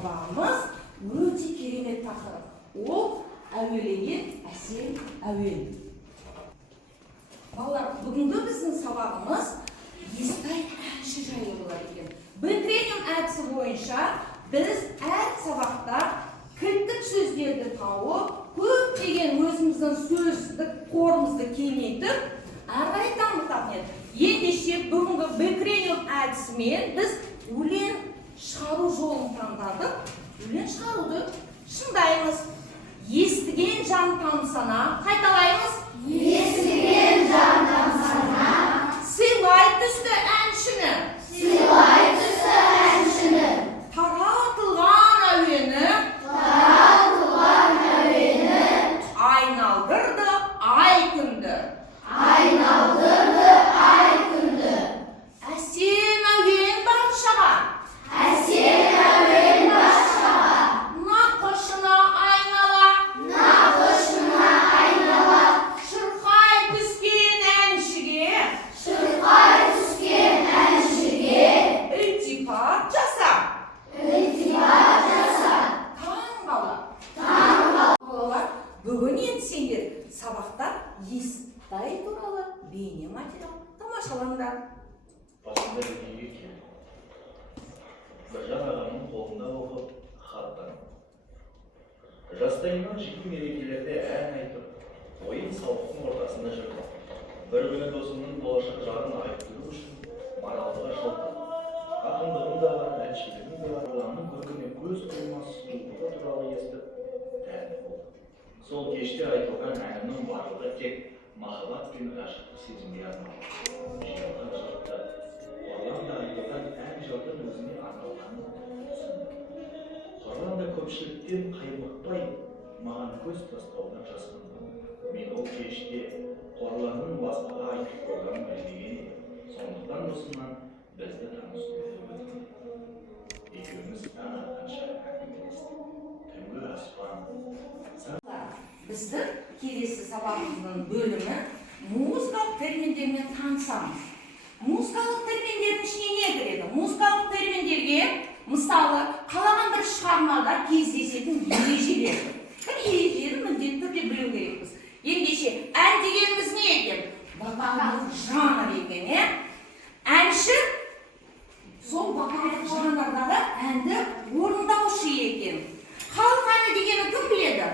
сабағымыз өте керемет тақырып. Ол әуеленген әсем әуен. Балалар, бүгінгі біздің сабағымыз Естай әнші жайлы болады екен. Бекрениум әдісі бойынша біз әр сабақта кілттік сөздерді тауып, көптеген өзіміздің сөздік қорымызды кеңейтіп, әрі дамытатын еді. Ендеше бүгінгі Бекрениум әдісімен біз өлең шығару жолын таңдадық. Өлең шығаруды шыңдаймыз. Естіген жан тамсана, қайталаймыз. Естіген жан тамсана, Сыйлай түсті әншіні, сыйлай түсті әншіні, таратылған әуені, айналдырды ай күнді. айналдырды ай күнді. Әсем әуен баршаға, Әсем әуен баршаға, нақышына айнала, нақышына айнала, шырқай түскен әншіге, шырқай түскен әншіге, ілтипат жаса. ілтипат жаса. Таң қала. Балалар, бүгін енді сендер сабақта Естай туралы бейне материал тамашалаңдар. Басында дүниеге келді. Біржан ағамның қолында оқып, хаттан. Жастайынан жеке мерекелерде ән айтып, ойын сауықтың ортасында жүрді. Bir күні досымның болашақ жарын айттыру үшін маралдыға шылды. Ақындығым да бар, әншілігім де бар. Адамның көркіне көз қоймас сұлулығы туралы естіп, тәнті болды. Сол кеште айтылған әнімнің барлығы тек махаббат пен ғашықтық сезімге арналған. Жиналған жұртта Қорланда айтылған ән жырдың өзіне арналғанын түсіндім. Қорланда көпшіліктен қаймықпай маған көз тастаудан жасқанған. Мен ол кеште Қорланның басқаға айтып қойғанын білмеген едім. Сондықтан осынан бізді таныстыруды өтіндім. Екеуміз таң атқанша әңгімелестік. Түнгі аспан. Біздің келесі сабағымыздың бөлімі музыкалық терминдермен танысамыз. Музыкалық терминдердің ішіне не кіреді? Музыкалық терминдерге мысалы қалаған бір шығармада кездесетін ережелер. Бір ережені міндетті түрде білу керекпіз. Ендеше ән дегеніміз не екен? Вокалдық жанр екен, әнші сол вокалдық жанрдағы әнді орындаушы екен. Халық әні дегені кім біледі?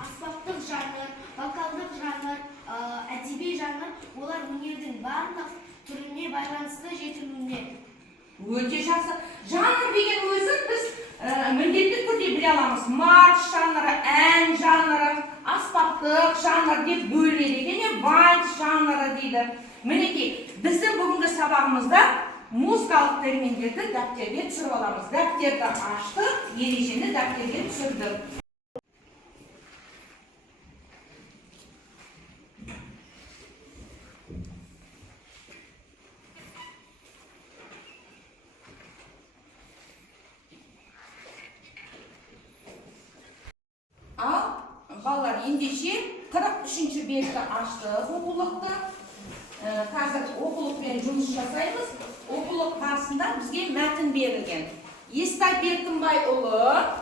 Аспаптық жанр, вокалдық жанр, әдеби жанр, олар өнердің барлық түріне байланысты жетілуіне. Өте жақсы. Жанр деген өзін біз міндетті түрде біле аламыз. Марш жанры, ән жанры, аспаптық жанр деп бөлінеді екен, вальс жанры дейді. Мінекей, біздің бүгінгі сабағымызда музыкалық терминдерді дәптерге түсіріп аламыз. Дәптерді аштық, ережені дәптерге түсірдік. Балалар, ендеше 43-ші бетті аштық оқулықты. Қазір оқулықпен жұмыс жасаймыз. Оқулық барысында бізге мәтін берілген. Естай Беркінбайұлы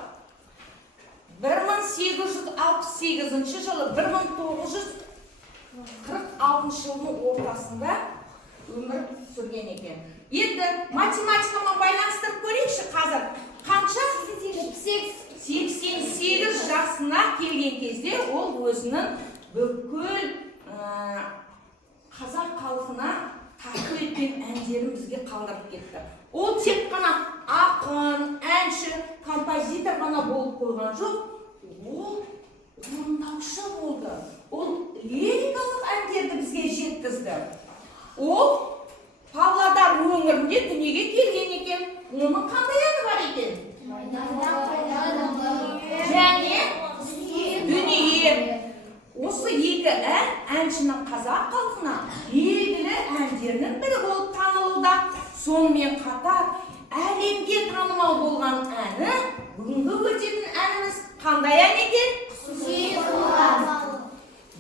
1868 жылы 1946 жылдың ортасында өмір сүрген екен. Енді математикамен байланыстырып көрейікші қазір. Қанша? 88 жасына келген кезде ол өзінің бүкіл қазақ халқына тарту еткен әндерін бізге қалдырып кетті. Ол тек қана ақын, әнші, композитор ғана болып қойған жоқ, ол орындаушы болды. Ол лирикалық әндерді бізге жеткізді. Ол Павлодар өңірінде дүниеге келген екен. Оның қандай әні бар екен? Және дүние. Осы екі ән әншінің қазақ халқына белгілі әндерінің бірі болып танылуда. Сонымен қатар әлемге танымал болған әні бүгінгі өтетін әніміз қандай ән екен?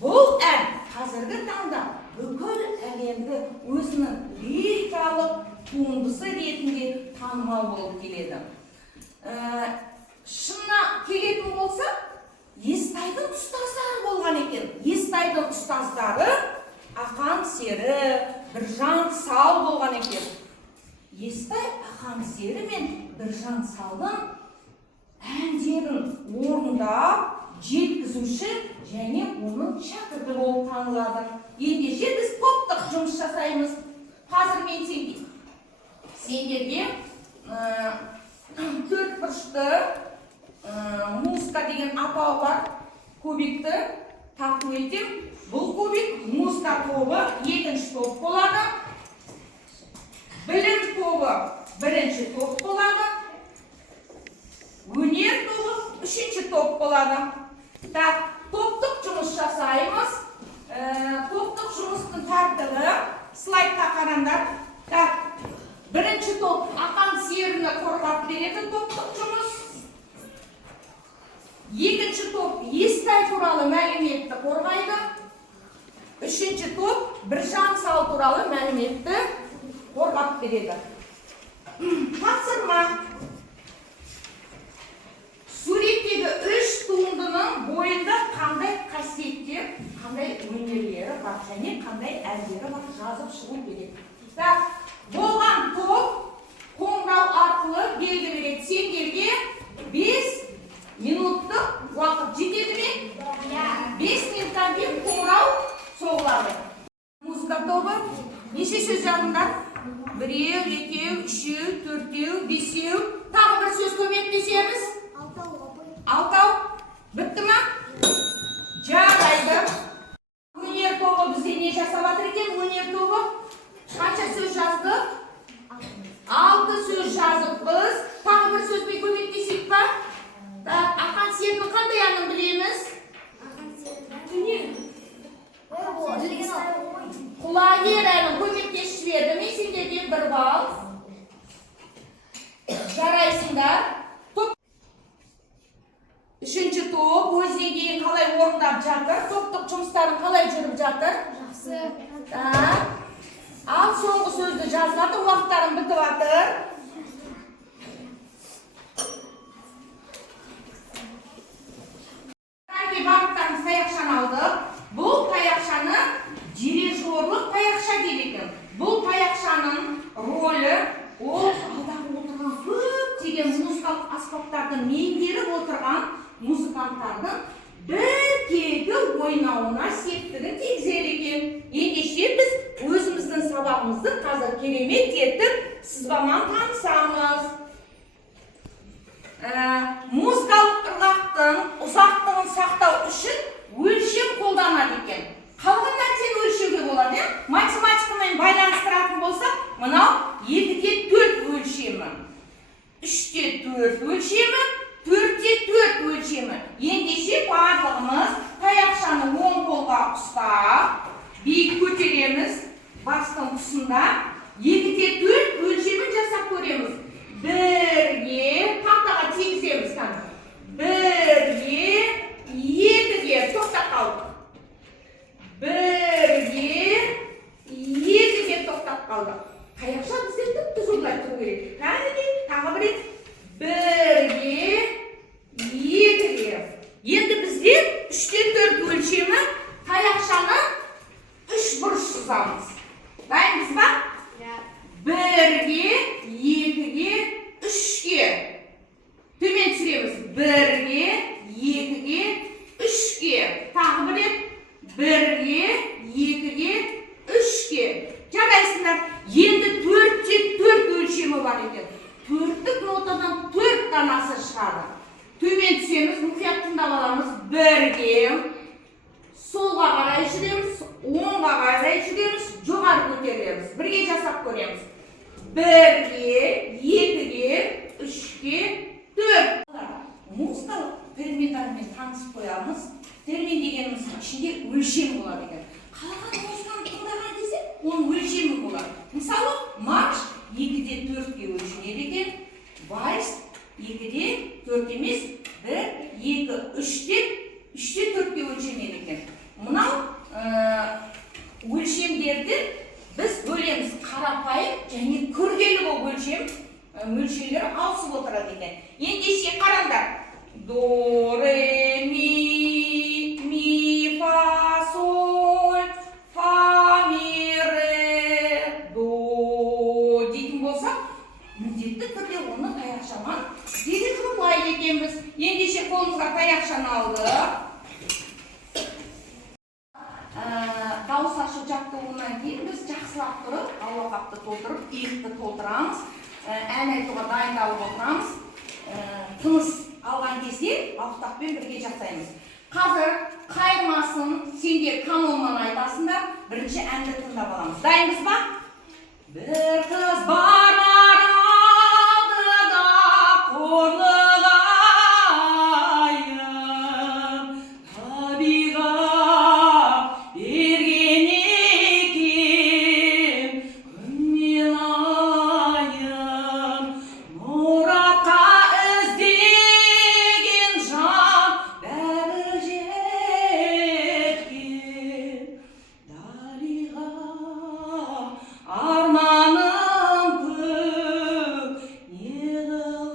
Бұл ән қазіргі таңда бүкіл әлемді өзінің лирикалық туындысы ретінде танымал болып келеді. Шынына келетін болса, Естайдың ұстаздары болған екен. Естайдың ұстаздары Ақан Сері, Біржан Сал болған екен. Естай Ақан Сері мен Біржан Салдың әндерін орындап жеткізуші және оның шәкірті болып танылады. Ендеше біз топтық жұмыс жасаймыз. Қазір мен сендерге төрт бұрышты музыка деген атауы бар кубикті тарту етем. Бұл кубик музыка тобы екінші топ болады. Білім тобы бірінші топ болады. Өнер тобы үшінші топ болады. Так, топтық жұмыс жасаймыз. Топтық жұмыстың тәртібі слайдқа қараңдар. Так, бірінші топ Ақан Серіні қорғап беретін топтық жұмыс. Екінші топ Естай туралы мәліметті қорғайды. Үшінші топ Біржан Сал туралы мәліметті қорғап береді. Тапсырма. Суреттегі үш туындының бойында қандай қасиеттер, қандай өнерлері бар және қандай әндері бар жазып шығу керек. Так, болған топ қоңырау арқылы белгі береді. Сендерге 5 минуттық уақыт жетеді ме? 5 минуттан кейін қоңырау соғылады. Музыка тобы неше сөз жазыңдар? 1, 2, 3, 4, 5. Тағы бір сөз көмектесеміз. 6. Бітті ма? Жарайды. Өнер тобы бізде не жасап жатыр екен? Өнер тобы қанша сөз жазды? 6 сөз жазып біз. Тағы бір сөзбен көмектесейік па? Ақан Серінің қандай әнін білеміз? Құлагер әнін көмектесіп жіберді. Мен сендерге 1 балл. Жарайсыңдар. Үшінші топ өзінен кейін қалай орындап жатыр? Топтық жұмыстарын қалай жүріп жатыр? Жақсы. Ал соңғы сөзді жазылады, уақыттарын бітіп жатыр. Бағыттарын таяқшаны алдық. Бұл таяқшаны дирижерлік таяқша дейді. Бұл таяқшаның рөлі ол алдағы отырған көптеген музыкалық аспаптарды меңгеріп отырған музыканттардың бір-кегі ойнауына септігін тигізеді екен. Ендеше біз өзіміздің сабағымызды қазір керемет етіп сызбамен танысамыз. Музыкалық ырғақтың ұзақтығын сақтау үшін өлшем қолданады екен. Қалған нәрсені өлшеуге болады. Математикамен байланыстыратын болсақ, мынау 2-де 4 өлшемі, 3-де 4 өлшемі, 4-де 4 өлшемі. Ендеше барлығымыз таяқшаны оң қолға ұстап, биік көтереміз, бастың тұсында 2-де 4 өлшемін жасап көреміз. 1-ге тақтаға тигіземіз. 1-ге, 2-ге тоқтап қалдық. 1-ге, 2-ге тоқтап қалдық. Таяқша бізде түпті жолдай тұру керек. Тағы бір рет. 1-ге, 2-ге. Енді бізде 3-де 4 өлшемі таяқшаны 3 бұрыш сызамыз. Дайынбыз ба? 1-ге, 2-ге, 3-ге. Төмен түсіреміз. 1-ге, 2-ге, 3-ге. Тағы бір рет. 1-ге, 2-ге, 3-ге. Жарайсыңдар. Енді 4-де 4 өлшемі бар екен. 4-лік нотадан 4 данасы шығады. Төмен түсеміз, мұқият тыңдап аламыз. 1-ге, солға қарай жүреміз, оңға қарай жүреміз, жоғары көтереміз. 1-ге жасап көреміз. 1-ге, 2-ге, 3-ге, 4. Музыкалық терминдармен танысып қоямыз. Термин дегеніміз ішінде өлшем болады екен. Қалаған музыканы тыңдаған десе, оның өлшемі болады. Мысалы, марш 2-де 4-ге өлшенеді екен. Вальс 2-де 4 емес, 1, 2, 3-де 4-ге өлшенеді екен. Мынау өлшемдерді біз бөлеміз қарапайым және күрделі өлшем мөлшерлер ауысып отырады екен. Ендеше қараңдар. До, ре, ми, фа, соль, фа, ми, ре, до дейтін болсақ, міндетті түрде оны таяқшамен дереу жырлайды екенбіз. Ендеше қолымызға таяқшаны алдық. Дауыс ашу жаттығуынан кейін біз жақсылап тұрып, ауақапты толтырып, иықті толтырамыз, ән айтуға дайындалып отырамыз. Тыныс алған кезде ауықтақпен бірге жасаймыз. Қазір қайырмасын сендер каноннан айтасыңдар, бірінші әнді тыңдап аламыз. Дайынбыз ба? Бір қыз бар алдыда қорлығайын, табиғат берген екен күн мен айын, мұратқа іздеген жан бәрі жеткен, дариға арманым көп, не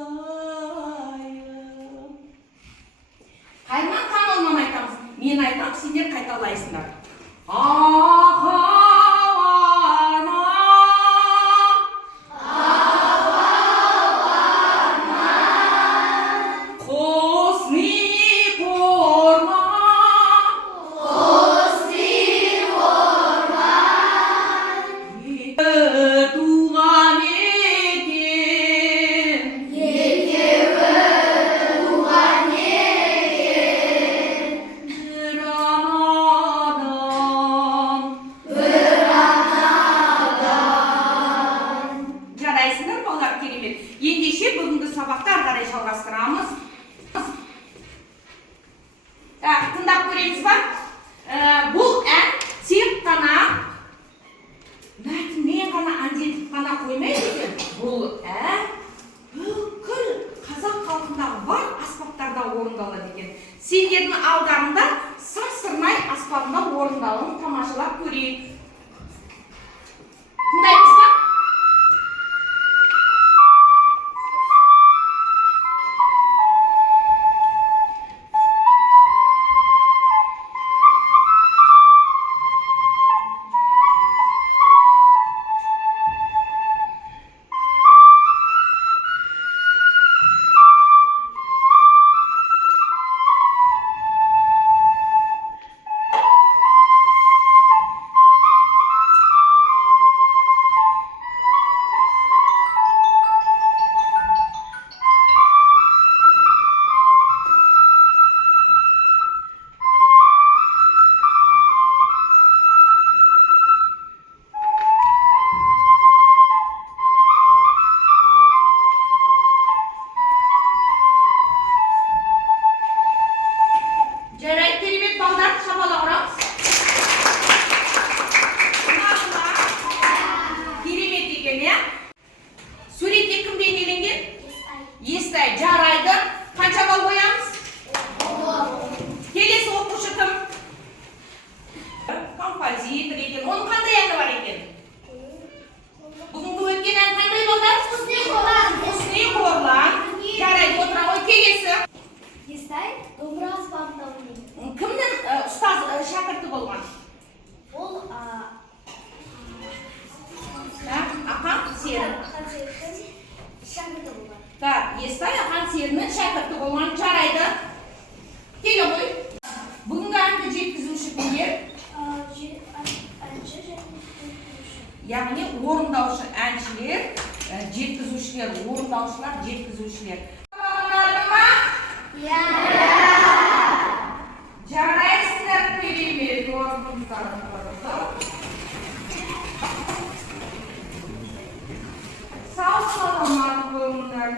қылайын. Қайырман каноннан айтамыз. Мен айтам, сендер қайталайсыңдар. Жарайсыңдар балалар, керемет. Ендеше бүгінгі сабақты ары қарай жалғастырамыз. Тыңдап көреміз ба? Бұл ән тек қана мәтінмен ғана әндетіп қана қоймайды екен. Бұл ән бүкіл қазақ халқындағы бар аспаптарда орындалады екен. Сендердің алдарында сыр-сырнай аспабында орындалуын тамашалап көрейік. Тыңдаймыз ба? Жарайды, керемет балдар, шапалақ ұрамыз. Керемет екен, е? Суретте кім бейнеленген? Естай. Жарайды. Қанша бал қоямыз? Келесі оқушы кім? Композитор екен. Оның қандай әні бар екен? Бүгінгі өткен ән қандай балдар? Құсни қорлан. Жарайды, отыра ғой. Келесі. Естай домбыра аспабында ойнайды. Кімнің ұстаз шәкірті болған? Ол Ақан Сері. шәкірті болған. Естай Ақан Серінің шәкірті болған. Жарайды. Келе ғой. Бүгінгі әнді жеткізуші кімдер? Яғни орындаушы әншілер, жеткізушілер, орындаушылар, жеткізушілер. Жарайсыңдар, керемет, орындарыңызға. Сау саламат болыңдар.